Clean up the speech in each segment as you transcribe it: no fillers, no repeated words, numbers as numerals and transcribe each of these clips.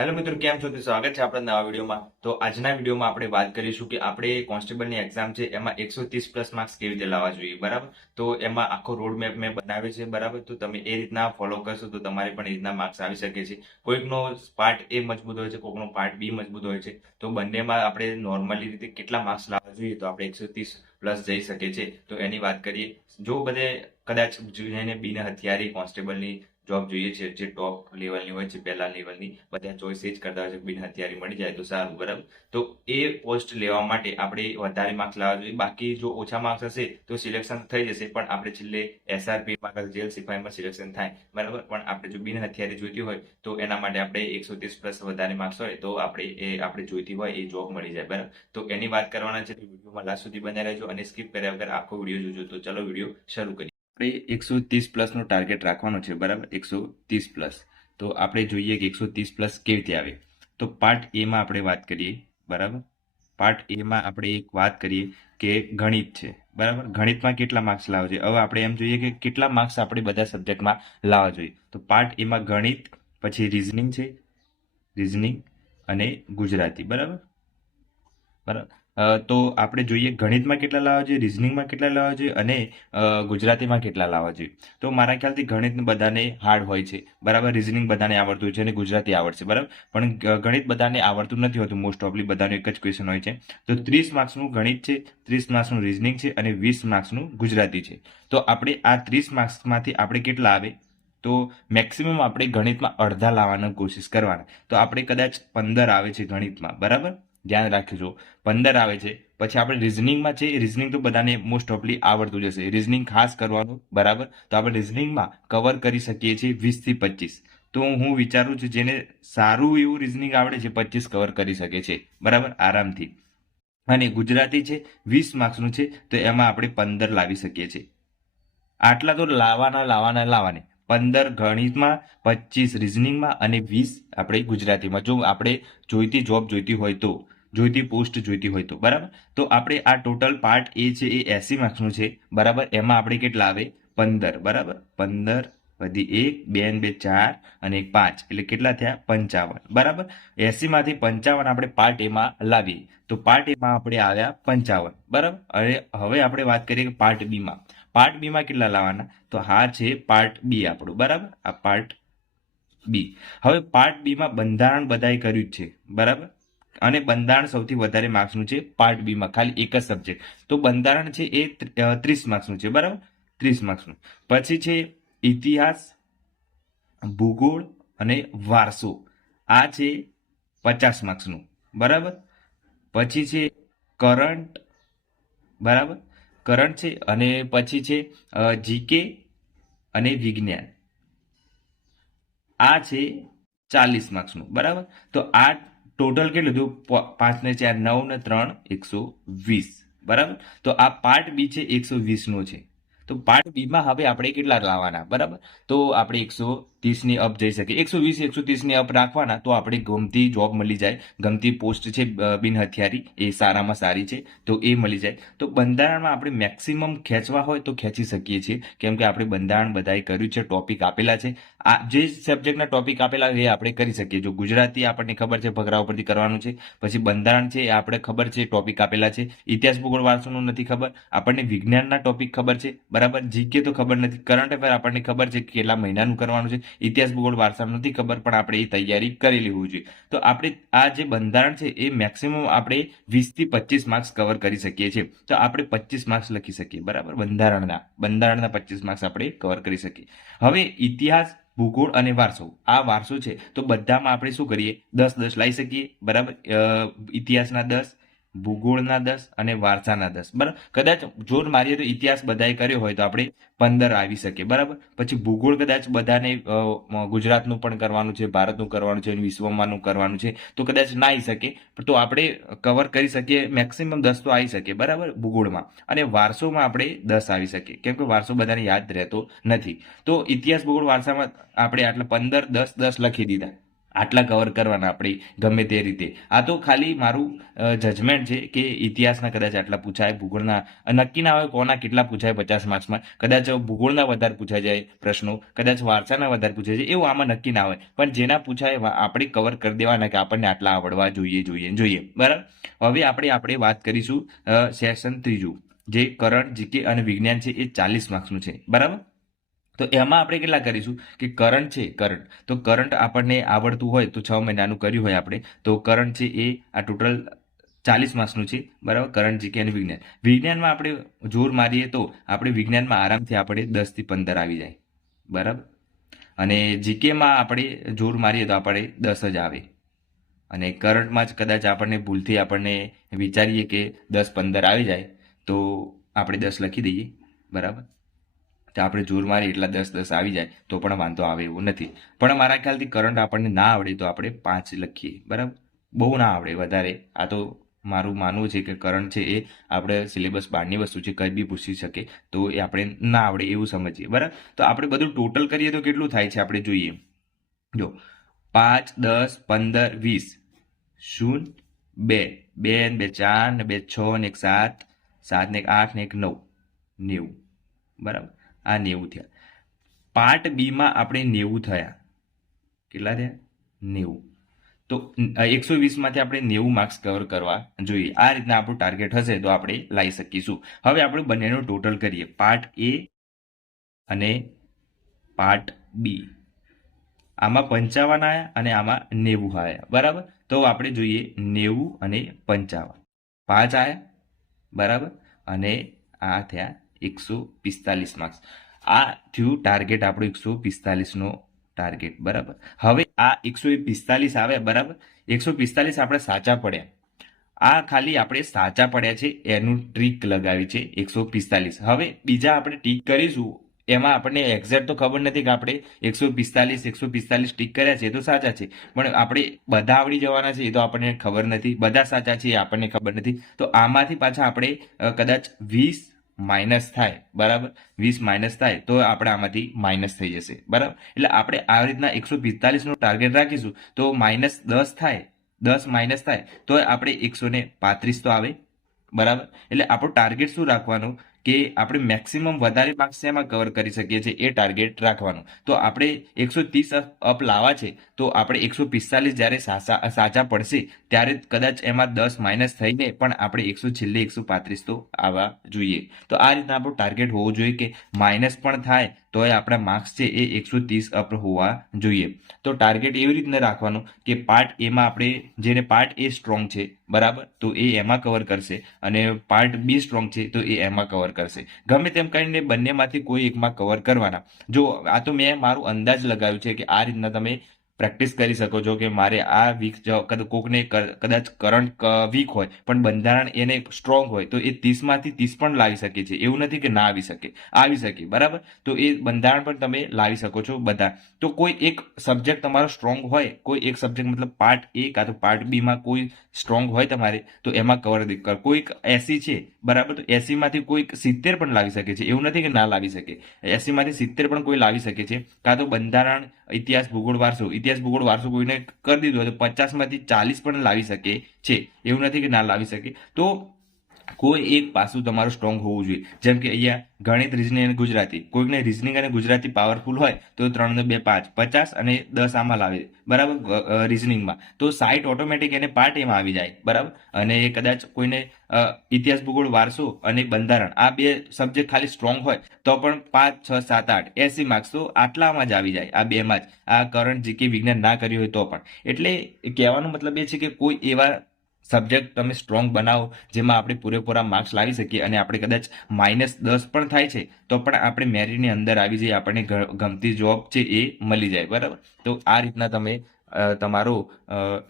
Hello મિત્રો, કેમ છો? તો સ્વાગત છે આપણા નવા વિડીયોમાં. તો આજના વિડીયોમાં આપણે વાત કરીશું કે આપણે કોન્સ્ટેબલની એક્ઝામ છે એમાં 130+ માર્ક્સ કેવી રીતે લાવવા જોઈએ, બરાબર. તો એમાં આખો રોડ મેપ મેં બનાવ્યો છે, બરાબર. તો તમે એ રીતના ફોલો કરશો તો તમારે પણ એ રીતના માર્ક્સ આવી શકે છે. કોઈકનો પાર્ટ એ મજબૂત હોય છે, કોઈકનો પાર્ટ બી મજબૂત હોય છે. તો બંનેમાં આપણે નોર્મલી રીતે કેટલા માર્ક્સ લાવવા જોઈએ તો આપણે 130+ જઈ શકે છે. તો એની વાત કરીએ. જો બધે કદાચ જેને બીને હથિયારી કોન્સ્ટેબલની જોબ જોઈએ છે, જે ટોપ લેવલની હોય છે, પહેલા લેવલની, બધા ચોઈસ એ જ કરતા હોય છે, બિન હથિયારી મળી જાય તો સારું, બરાબર. તો એ પોસ્ટ લેવા માટે આપણે વધારે માર્ક્સ લાવવા જોઈએ. બાકી જો ઓછા માર્ક્સ હશે તો સિલેક્શન થઈ જશે, પણ આપણે છેલ્લે SRP જેલ સિપાહીમાં સિલેક્શન થાય, બરાબર. પણ આપણે જો બિન હથિયારી જોઈતી હોય તો એના માટે આપણે 130+ વધારે માર્ક્સ હોય તો આપણે જોઈતી હોય એ જોબ મળી જાય, બરાબર. તો એની વાત કરવાના છે, તો વિડીયોમાં લાસ્ટ સુધી બન્યા રહેજો અને સ્કીપ કર્યા વગર આખો વિડીયો જોજો. તો ચલો વિડીયો શરૂ કરીએ. આપણે 130+ નો ટાર્ગેટ રાખવાનો છે, બરાબર. 130+. તો આપણે જોઈએ કે 130+ કેવી રીતે આવે. તો પાર્ટ એમાં આપણે વાત કરીએ, બરાબર. પાર્ટ એમાં આપણે એક વાત કરીએ કે ગણિત છે, બરાબર. ગણિતમાં કેટલા માર્ક્સ લાવવા જોઈએ. હવે આપણે એમ જોઈએ કે કેટલા માર્ક્સ આપણે બધા સબ્જેક્ટમાં લાવવા જોઈએ. તો પાર્ટ એમાં ગણિત, પછી રીઝનિંગ છે, રીઝનિંગ અને ગુજરાતી, બરાબર. બરાબર. તો આપણે જોઈએ ગણિતમાં કેટલા લાવવા જોઈએ, રીઝનિંગમાં કેટલા લાવવા જોઈએ અને ગુજરાતીમાં કેટલા લાવવા જોઈએ. તો મારા ખ્યાલથી ગણિત બધાને હાર્ડ હોય છે, બરાબર. રીઝનિંગ બધાને આવડતું હોય છે અને ગુજરાતી આવડશે, બરાબર. પણ ગણિત બધાને આવડતું નથી હોતું. મોસ્ટ ઓફલી બધાનું એક જ ક્વેશ્ચન હોય છે. તો 30 માર્ક્સનું ગણિત છે, 30 માર્ક્સનું રીઝનિંગ છે અને 20 માર્ક્સનું ગુજરાતી છે. તો આપણે આ 30 માર્ક્સમાંથી આપણે કેટલા આવે તો મેક્સિમમ આપણે ગણિતમાં અડધા લાવવાની કોશિશ કરવાના. તો આપણે કદાચ 15 આવે છે ગણિતમાં, બરાબર. ધ્યાન રાખજો, 15 આવે છે. પછી આપણે રીઝનિંગમાં છે, રીઝનિંગ તો બધાને મોસ્ટ ઓફલી આવડતું જ હશે. રીઝનિંગ ખાસ કરવાનું, બરાબર. તો આપણે રીઝનિંગમાં કવર કરી શકીએ છીએ 20 થી 25. તો હું વિચારું છું જેને સારું એવું રીઝનિંગ આવડે છે 25 કવર કરી શકે છે, બરાબર, આરામથી. અને ગુજરાતી છે 20 માર્ક્સનું છે, તો એમાં આપણે 15 લાવી શકીએ છીએ. આટલા તો લાવવાના. 15 ગણિતમાં, 25 રીઝનિંગમાં અને 20 આપણે ગુજરાતીમાં, જો આપણે જોઈતી જોબ જોઈતી હોય તો, જોઈતી પોસ્ટ જોઈતી હોય તો, બરાબર. તો આપણે આ ટોટલ પાર્ટ એ છે એ 80 માર્ક્સનું છે, બરાબર. એમાં આપણે કેટલા આવે 15, બરાબર. 15 વધી 1, 2 ને 2 4 અને 1 5 એટલે કેટલા થયા 55, બરાબર. 80 માંથી 55 આપણે પાર્ટ એમાં લાવીએ તો પાર્ટ એમાં આપણે આવ્યા 55, બરાબર. હવે આપણે વાત કરીએ કે પાર્ટ બીમાં. પાર્ટ બીમાં કેટલા લાવવાના તો હા છે પાર્ટ બી આપણું, બરાબર. આ પાર્ટ બી. હવે પાર્ટ બીમાં બંધારણ બધાએ કર્યું જ છે, બરાબર. અને બંધારણ સૌથી વધારે માર્ક્સનું છે પાર્ટ બીમાં, ખાલી એક જ સબ્જેક્ટ. તો બંધારણ છે એ 30 માર્ક્સનું છે, બરાબર. 30 માર્ક્સનું. પછી છે ઇતિહાસ, ભૂગોળ અને વારસો. આ છે 50 માર્ક્સનું, બરાબર. પછી છે કરંટ, બરાબર. કરંટ છે અને પછી છે જીકે અને વિજ્ઞાન. આ છે 40 માર્ક્સનું, બરાબર. તો આ ટોટલ કેટલું થયું 5 ને 4 9 ને 3 120, બરાબર. તો આ પાર્ટ બી છે 120 નો છે. તો પાર્ટ બીમાં હવે આપણે કેટલા લાવવાના, બરાબર. તો આપણે 130 ની અપ જઈ શકીએ. 120 130 ની અપ રાખવાના તો આપણે ગમતી જોબ મળી જાય, ગમતી પોસ્ટ છે બિન હથિયારી એ સારામાં સારી છે તો એ મળી જાય. તો બંધારણમાં આપણે મેક્સિમમ ખેંચવા હોય તો ખેંચી શકીએ છીએ, કેમ કે આપણે બંધારણ બધાએ કર્યું છે, ટોપિક આપેલા છે. આ જે સબ્જેક્ટના ટોપિક આપેલા એ આપણે કરી શકીએ. જો ગુજરાતી આપણને ખબર છે ભગરા ઉપરથી કરવાનું છે, પછી બંધારણ છે એ આપણે ખબર છે ટોપિક આપેલા છે, ઇતિહાસ ભૂગોળ વારસોનું નથી ખબર, આપણને વિજ્ઞાનના ટોપિક ખબર છે, બરાબર. જીકે તો ખબર નથી, કરંટ અફેર આપણને ખબર છે કે કેટલા મહિનાનું કરવાનું છે, ઇતિહાસ ભૂગોળ વારસાનું નથી ખબર, પણ આપણે એ તૈયારી કરી લેવું જોઈએ. તો આપણે આ જે બંધારણ છે એ મેક્સિમમ આપણે 20 થી 25 માર્ક્સ કવર કરી શકીએ છીએ. તો આપણે 25 માર્ક્સ લખી શકીએ, બરાબર. બંધારણના 25 માર્ક્સ આપણે કવર કરી શકીએ. હવે ઇતિહાસ, ભૂગોળ અને વારસો, આ વારસો છે તો બધામાં આપણે શું કરીએ 10 લાવી શકીએ, બરાબર. ઇતિહાસના 10, ભૂગોળના 10 અને વારસાના 10, બરાબર. કદાચ જોર મારીએ તો ઇતિહાસ બધાએ કર્યો હોય તો આપણે 15 આવી શકે, બરાબર. પછી ભૂગોળ કદાચ બધાને ગુજરાતનું પણ કરવાનું છે, ભારતનું કરવાનું છે, વિશ્વમાંનું કરવાનું છે તો કદાચ ના આવી શકે, તો આપણે કવર કરી શકીએ. મેક્સિમમ 10 તો આવી શકે, બરાબર, ભૂગોળમાં. અને વારસોમાં આપણે 10 આવી શકીએ, કેમ કે વારસો બધાને યાદ રહેતો નથી. તો ઇતિહાસ ભૂગોળ વારસામાં આપણે આટલા 15 10 10 લખી દીધા. આટલા કવર કરવાના આપણે ગમે તે રીતે. આ તો ખાલી મારું જજમેન્ટ છે કે ઇતિહાસના કદાચ આટલા પૂછાય, ભૂગોળના નક્કી ના હોય કોના કેટલા પૂછાય 50 માર્ક્સમાં. કદાચ ભૂગોળના વધારે પૂછાઈ જાય પ્રશ્નો, કદાચ વારસાના વધારે પૂછાય છે, એવું આમાં નક્કી ના હોય. પણ જેના પૂછાય આપણે કવર કરી દેવાના કે આપણને આટલા આવડવા જોઈએ. બરાબર. હવે આપણે વાત કરીશું સેશન 3, જે કરંટ, જીકે અને વિજ્ઞાન છે, એ 40 માર્ક્સનું છે. બરાબર. તો એમાં આપણે કેટલા કરીશું કે કરંટ છે, તો કરંટ આપણને આવડતું હોય તો 6 મહિનાનું કર્યું હોય આપણે, તો કરંટ છે એ આ ટોટલ 40 માર્ક્સનું છે. બરાબર. કરંટ, જીકે અને વિજ્ઞાનમાં આપણે જોર મારીએ તો આપણે વિજ્ઞાનમાં આરામથી આપણે 10 થી 15 આવી જાય. બરાબર. અને જીકેમાં આપણે જોર મારીએ તો આપણે 10 જ આવે. અને કરંટમાં જ કદાચ આપણને ભૂલથી આપણને વિચારીએ કે 10-15 આવી જાય તો આપણે 10 લખી દઈએ. બરાબર. તો આપણે જોર મારીએ એટલા 10 આવી જાય તો પણ વાંધો આવે એવું નથી. પણ મારા ખ્યાલથી કરંટ આપણને ના આવડે તો આપણે 5 લખીએ. બરાબર. બહુ ના આવડે વધારે. આ તો મારું માનવું છે કે કરંટ છે એ આપણે સિલેબસ બહારની વસ્તુ છે, કંઈ બી પૂછી શકે, તો એ આપણે ના આવડે એવું સમજીએ. બરાબર. તો આપણે બધું ટોટલ કરીએ તો કેટલું થાય છે આપણે જોઈએ. જો 5, 10, 15, 20, 0, 2, 2 ને 2 4 ને 2 6 ને 1 7, 7 ને 1 8 ને 1 9, 90. બરાબર. આ 90 થયા. પાર્ટ બી માં આપણે 90 થયા. કેટલા થયા? 90. તો 120 માંથી આપણે 90 માર્ક્સ કવર કરવા જોઈએ. આ રીતના આપણું ટાર્ગેટ હશે તો આપણે લાવી શકીશું. હવે આપણે બંનેનું ટોટલ કરીએ, પાર્ટ એ અને પાર્ટ બી. આમાં 55 આવ્યા અને આમાં 90 આવ્યા. બરાબર. તો આપણે જોઈએ 90 અને 55, 5 આવ્યા. બરાબર. અને આ થયા 145 માર્ક્સ. આ થયું ટાર્ગેટ આપણું 145 નો ટાર્ગેટ. બરાબર. હવે આ 145 આવ્યા. બરાબર. 145 આપણે સાચા પડ્યા. આ ખાલી આપણે સાચા પડ્યા છે એનું ટ્રીક લગાવી છે 145. હવે બીજા આપણે ટીક કરીશું, એમાં આપણને એક્ઝેક્ટ તો ખબર નથી કે આપણે 145 ટીક કર્યા છે તો સાચા છે, પણ આપણે બધા આવડી જવાના છે એ તો આપણને ખબર નથી, બધા સાચા છે એ આપણને ખબર નથી. તો આમાંથી પાછા આપણે કદાચ 20 માઇનસ થાય. બરાબર. 20 માઇનસ થાય તો આપણે આમાંથી માઇનસ થઈ જશે. બરાબર. એટલે આપણે આવી રીતના 145 નો ટાર્ગેટ રાખીશું તો -10 થાય, 10 માઇનસ થાય તો આપણે 135 તો આવે. બરાબર. એટલે આપણું ટાર્ગેટ શું રાખવાનું કે આપણે મેક્સિમમ વધારે માર્ક્સ એમાં કવર કરી શકીએ છીએ એ ટાર્ગેટ રાખવાનું. તો આપણે 130 અપ લાવવા છે તો આપણે 145 જ્યારે સાચા પડશે ત્યારે કદાચ એમાં 10 માઇનસ થઈને પણ આપણે 135 તો આવવા જોઈએ. તો આ રીતના આપણું ટાર્ગેટ હોવું જોઈએ કે માઇનસ પણ થાય તો એ આપણા માર્ક્સ છે એ 130 અપ હોવા જોઈએ. તો ટાર્ગેટ એવી રીતના રાખવાનું કે પાર્ટ એમાં આપણે જેને પાર્ટ એ સ્ટ્રોંગ છે, બરાબર, તો એ એમાં કવર કરશે, અને પાર્ટ બી સ્ટ્રોંગ છે તો એ એમાં કવર કરશે. ગમે તેમ કરીને બંનેમાંથી કોઈ એકમાં કવર કરવાના. જો આ તો મેં મારું અંદાજ લગાવ્યું છે કે આ રીતના તમે પ્રેક્ટિસ કરી શકો છો કે મારે આ વીક કોકને કદાચ કરંટ વીક હોય પણ બંધારણ એને સ્ટ્રોંગ હોય તો એ 30 માંથી 30 પણ લાવી શકે છે. એવું નથી કે ના આવી શકે, આવી શકે. બરાબર. તો એ બંધારણ પણ તમે લાવી શકો છો બધા. તો કોઈ એક સબ્જેક્ટ તમારો સ્ટ્રોંગ હોય, કોઈ એક સબ્જેક્ટ મતલબ પાર્ટ એ કાં તો પાર્ટ બી માં કોઈ સ્ટ્રોંગ હોય તમારે તો એમાં કવર કોઈક 80 છે. બરાબર. તો 80 માંથી કોઈક 70 પણ લાવી શકે છે. એવું નથી કે ના લાવી શકે. 80 માંથી 70 પણ કોઈ લાવી શકે છે. કાં તો બંધારણ, ઇતિહાસ, ભૂગોળ, વારસો કોઈને કરી દીધું હોય તો 50 માંથી 40 પણ લાવી શકે છે. એવું નથી કે ના લાવી શકે. તો કોઈ એક પાસું તમારું સ્ટ્રોંગ હોવું જોઈએ. જેમ કે અહીંયા ગણિત, રીઝનિંગ અને ગુજરાતી. કોઈકને રીઝનિંગ અને ગુજરાતી પાવરફુલ હોય તો 3 ને 2 5, 50 અને 10 આમાં લાવે. બરાબર. રીઝનિંગમાં તો 60 ઓટોમેટિક એને પાર્ટ એમાં આવી જાય. બરાબર. અને કદાચ કોઈને ઇતિહાસ, ભૂગોળ, વારસો અને બંધારણ આ બે સબ્જેક્ટ ખાલી સ્ટ્રોંગ હોય તો પણ 5, 6, 7, 8, 80 માર્ક્સ તો આટલામાં જ આવી જાય. આ બેમાં જ, આ કરંટ, જીકે, વિજ્ઞાન ના કર્યું હોય તો પણ. એટલે કહેવાનો મતલબ એ છે કે કોઈ એવા સબ્જેક્ટ તમે સ્ટ્રોંગ બનાવો જેમાં આપણે પૂરેપૂરા માર્ક્સ લાવી શકીએ, અને આપણે કદાચ -10 પણ થાય છે તો પણ આપણે મેરિટની અંદર આવી જઈએ, આપણને ગમતી જોબ છે એ મળી જાય. બરાબર. તો આ રીતના તમે તમારો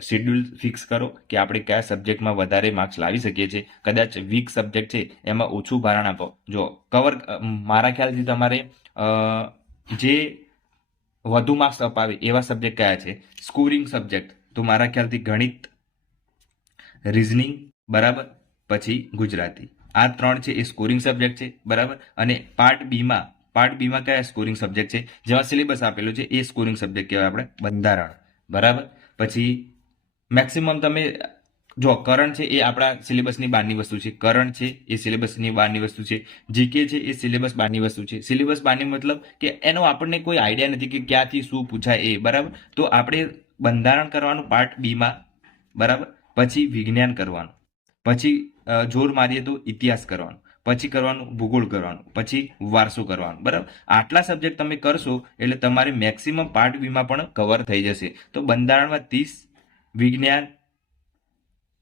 શેડ્યુલ ફિક્સ કરો કે આપણે કયા સબ્જેક્ટમાં વધારે માર્ક્સ લાવી શકીએ છીએ. કદાચ વીક સબ્જેક્ટ છે એમાં ઓછું ભારણ આપો. જો કવર, મારા ખ્યાલથી તમારે જે વધુ માર્ક્સ અપાવે એવા સબ્જેક્ટ કયા છે, સ્કોરિંગ સબ્જેક્ટ, તો મારા ખ્યાલથી ગણિત, રીઝનિંગ, બરાબર, પછી ગુજરાતી, આ 3 છે એ સ્કોરિંગ સબ્જેક્ટ છે. બરાબર. અને પાર્ટ બીમાં કયા સ્કોરિંગ સબ્જેક્ટ છે, જેમાં સિલેબસ આપેલું છે એ સ્કોરિંગ સબ્જેક્ટ કહેવાય આપણે બંધારણ. બરાબર. પછી મેક્સિમમ તમે જો કરંટ છે એ આપણા સિલેબસની બહારની વસ્તુ છે, કરંટ છે એ સિલેબસની બહારની વસ્તુ છે, જીકે છે એ સિલેબસ બહારની વસ્તુ છે. સિલેબસ બહારની મતલબ કે એનો આપણને કોઈ આઈડિયા નથી કે ક્યાંથી શું પૂછાય એ, બરાબર. તો આપણે બંધારણ કરવાનું પાર્ટ બીમાં, બરાબર. પછી વિજ્ઞાન કરવાનું, પછી જોર મારીએ તો ઇતિહાસ કરવાનો, પછી કરવાનું ભૂગોળ કરવાનું, પછી વારસો કરવાનો, બરાબર. આટલા સબ્જેક્ટ તમે કરશો એટલે તમારે મેક્સિમમ પાર્ટ બીમાં પણ કવર થઈ જશે. તો બંધારણમાં 30,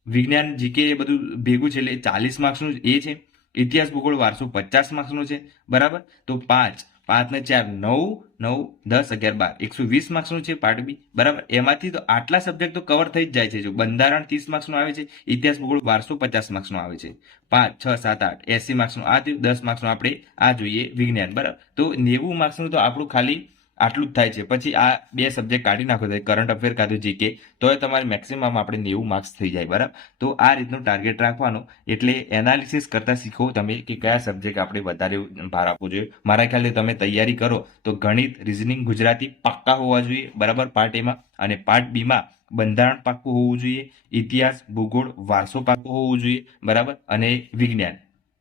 વિજ્ઞાન જીકે એ બધું ભેગું છે એટલે 40 માર્ક્સનું એ છે. ઇતિહાસ ભૂગોળ વારસો 50 માર્ક્સનું છે, બરાબર. તો 5 5 ને 4 9 9 10 11 12 120 માર્ક્સનું છે પાર્ટ બી, બરાબર. એમાંથી તો આટલા સબ્જેક્ટ તો કવર થઈ જ જાય છે. જો બંધારણ 30 માર્ક્સનું આવે છે, ઇતિહાસ ભૂગોળ વારસો 50 માર્ક્સનું આવે છે, 5 6 7 8 80 માર્ક્સનું આ થયું, 10 માર્ક્સનું આપણે આ જોઈએ વિજ્ઞાન, બરાબર. તો 90 માર્ક્સનું તો આપણું ખાલી આટલું જ થાય છે. પછી આ બે સબ્જેક્ટ કાઢી નાખો તો કરંટ અફેર કાઢ્યું જીકે, તો તમારે મેક્સિમમ આપણે 90 માર્ક્સ થઈ જાય, બરાબર. તો આ રીતનું ટાર્ગેટ રાખવાનું. એટલે એનાલિસિસ કરતા શીખો તમે કે કયા સબ્જેક્ટ આપણે વધારે ભાર આપવો જોઈએ. મારા ખ્યાલથી તમે તૈયારી કરો તો ગણિત, રીઝનિંગ, ગુજરાતી પાક્કા હોવા જોઈએ, બરાબર, પાર્ટ એમાં. અને પાર્ટ બીમાં બંધારણ પાક્કું હોવું જોઈએ, ઇતિહાસ ભૂગોળ વારસો પાક્કું હોવું જોઈએ, બરાબર. અને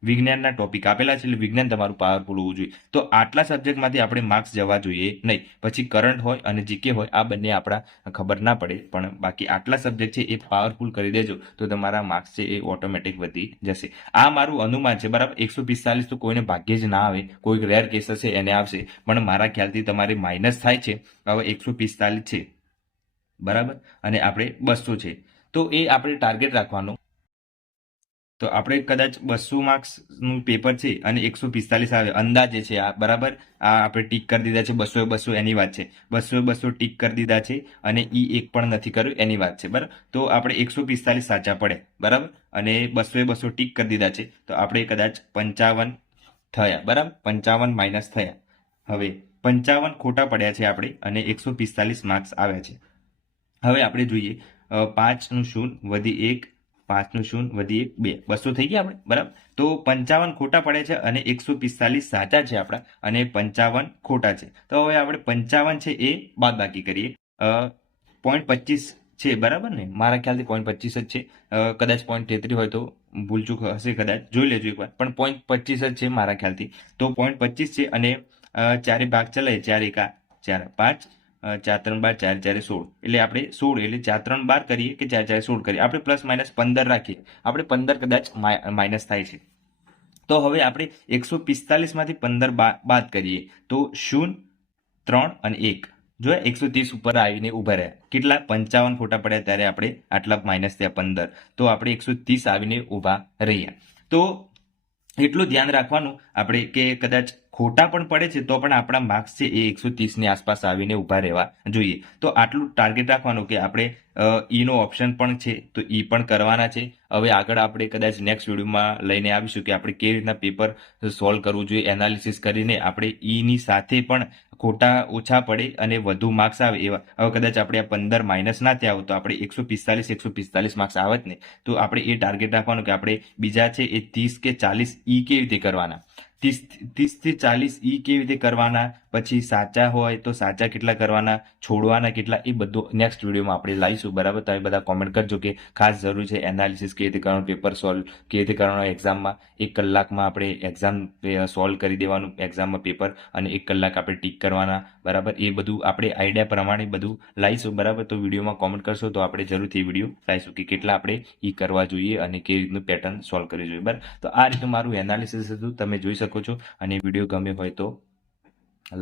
વિજ્ઞાનના ટોપિક આપેલા છે એટલે વિજ્ઞાન તમારું પાવરફુલ હોવું જોઈએ. તો આટલા સબ્જેક્ટમાંથી આપણે માર્ક્સ જવા જોઈએ નહીં. પછી કરંટ હોય અને જીકે હોય આ બંને આપણા ખબર ના પડે, પણ બાકી આટલા સબ્જેક્ટ છે એ પાવરફુલ કરી દેજો તો તમારા માર્ક્સ છે એ ઓટોમેટિક વધી જશે. આ મારું અનુમાન છે, બરાબર. 145 તો કોઈને ભાગ્યે જ ના આવે, કોઈ રેર કેસ હશે એને આવશે, પણ મારા ખ્યાલથી તમારે માઇનસ થાય છે. હવે 145 છે, બરાબર, અને આપણે 200 છે, તો એ આપણે ટાર્ગેટ રાખવાનું. તો આપણે કદાચ 200 માર્ક્સનું પેપર છે અને 145 આવે અંદાજે છે આ, બરાબર. આ આપણે ટીક કરી દીધા છે, 200 200 એની વાત છે, 200 200 ટીક કરી દીધા છે અને એક પણ નથી કર્યું એની વાત છે, બરાબર. તો આપણે 145 સાચા પડે, બરાબર, અને 200 200 ટીક કરી દીધા છે, તો આપણે કદાચ 55 થયા, બરાબર. 55 માઇનસ થયા. હવે 55 ખોટા પડ્યા છે આપણે અને 145 માર્ક્સ આવ્યા છે. હવે આપણે જોઈએ 5 નું શૂન્ય વધી 1, 5 નું શૂન્ય વધી 1 2, 200 થઈ ગયા આપણે, બરાબર. તો 55 ખોટા પડે છે અને 145 સાચા છે આપણા, અને 55 ખોટા છે. તો હવે આપણે 55 છે એ બાદબાકી કરીએ. 0.25 છે, બરાબર ને, મારા ખ્યાલથી 0.25 જ છે. કદાચ 0.33 હોય તો ભૂલચૂક હશે, કદાચ જોઈ લેજો એકવાર, પણ 0.25 જ છે મારા ખ્યાલથી. તો 0.25 છે અને ચારે ભાગ ચલાય, 4 એકા 4 5, 4 3 12, 4 4 16, એટલે આપણે 16 એટલે 4 3 12 કરીએ કે 4 4 16 કરીએ, આપણે પ્લસ માઇનસ 15 રાખીએ, આપણે 15 કદાચ માઇનસ થાય છે. તો હવે આપણે 145 માંથી 15 બાદ કરીએ તો 0 3 અને 1, જો 130 ઉપર આવીને ઉભા રહ્યા. કેટલા? 55 ખોટા પડ્યા ત્યારે આપણે આટલા માઇનસ થયા 15, તો આપણે 130 આવીને ઉભા રહ્યા. તો એટલું ધ્યાન રાખવાનું આપણે કે કદાચ ખોટા પણ પડે છે તો પણ આપણા માર્ક્સ છે એ 130 ની આસપાસ આવીને ઉભા રહેવા જોઈએ. તો આટલું ટાર્ગેટ રાખવાનું કે આપણે ઈનો ઓપ્શન પણ છે તો ઈ પણ કરવાના છે. હવે આગળ આપણે કદાચ નેક્સ્ટ વિડીયોમાં લઈને આવીશું કે આપણે કેવી રીતના પેપર સોલ્વ કરવું જોઈએ, એનાલિસિસ કરીને આપણે ઈની સાથે પણ ખોટા ઓછા પડે અને વધુ માર્ક્સ આવે એવા. હવે કદાચ આપણે આ 15 માઇનસ ના થયા હોય તો આપણે 145 માર્ક્સ આવત ને, તો આપણે એ ટાર્ગેટ રાખવાનું કે આપણે બીજા છે એ 30 કે 40 ઈ કેવી રીતે કરવાના, 30 થી 40 ઈ કેવી રીતે કરવાના, પછી સાચા હોય તો સાચા કેટલા કરવાના, છોડવાના કેટલા, એ બધું નેક્સ્ટ વિડીયોમાં આપણે લાવીશું, બરાબર. તમે બધા કોમેન્ટ કરજો કે ખાસ જરૂર છે એનાલિસિસ કેવી રીતે કરવાનું, પેપર સોલ્વ કેવી રીતે કરવાનું એક્ઝામમાં. 1 કલાકમાં આપણે એક્ઝામ સોલ્વ કરી દેવાનું એક્ઝામમાં પેપર, અને 1 કલાક આપણે ટીક કરવાના, બરાબર. એ બધું આપણે આઈડિયા પ્રમાણે બધું લાવીશું, બરાબર. તો વિડીયોમાં કોમેન્ટ કરશો તો આપણે જરૂરથી વિડીયો લાવીશું કે કેટલા આપણે ઈ કરવા જોઈએ અને કેવી રીતનું પેટર્ન સોલ્વ કરવી જોઈએ, બરાબર. તો આ રીતનું મારું એનાલિસિસ હતું, તમે જોઈ શકો છો. અને વિડીયો ગમ્યો હોય તો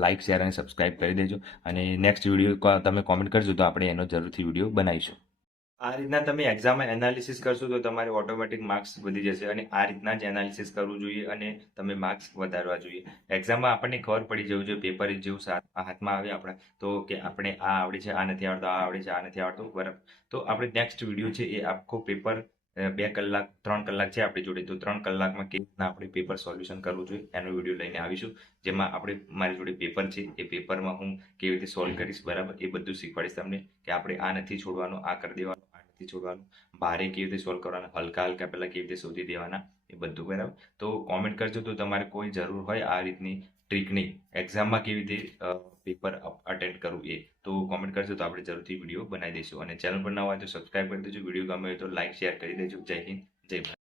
લાઇક શેર અને સબસ્ક્રાઇબ કરી દેજો, અને નેક્સ્ટ વિડીયો તમે કોમેન્ટ કરજો તો આપણે એનો જરૂરથી વિડીયો બનાવીશું. આ રીતના તમે એક્ઝામમાં એનાલિસિસ કરશો તો તમારે ઓટોમેટિક માર્ક્સ વધી જશે, અને આ રીતના જ એનાલિસિસ કરવું જોઈએ અને તમે માર્ક્સ વધારવા જોઈએ. એક્ઝામમાં આપણને ખબર પડી જવું જોઈએ, પેપર જેવું હાથમાં આવે આપણા તો કે આપણે આ આવડે છે, આ નથી આવડતું, આ આવડે છે, આ નથી આવડતું, બરાબર. તો આપણે નેક્સ્ટ વિડીયો છે એ આખો પેપર 2 કલાક 3 કલાક છે આપણી જોડે, તો 3 કલાકમાં કેવી રીતના આપણે પેપર સોલ્યુશન કરવું જોઈએ એનો વિડીયો લઈને આવીશું, જેમાં આપણે મારી જોડે પેપર છે એ પેપરમાં હું કેવી રીતે સોલ્વ કરીશ, બરાબર. એ બધું શીખવાડીશ તમને કે આપણે આ નથી છોડવાનું, આ કરી દેવાનું, આ નથી છોડવાનું, ભારે કેવી રીતે સોલ્વ કરવાના, હલકા હલકા પહેલા કેવી રીતે શોધી દેવાના, એ બધું, બરાબર. તો કોમેન્ટ કરજો. તો તમારે કોઈ જરૂર હોય આ રીતની ટ્રીકની એક્ઝામમાં કેવી રીતે પેપર અટેન્ડ કરવું એ તો કોમેન્ટ કરજો તો આપણે જરૂરથી વિડીયો બનાવી દઈશું અને ચેનલ પર નવા હોય તો સબસ્ક્રાઈબ કરી દેજો. વિડીયો ગમે હોય તો લાઈક શેર કરી દેજો. જય હિન્દ, જય ભારત.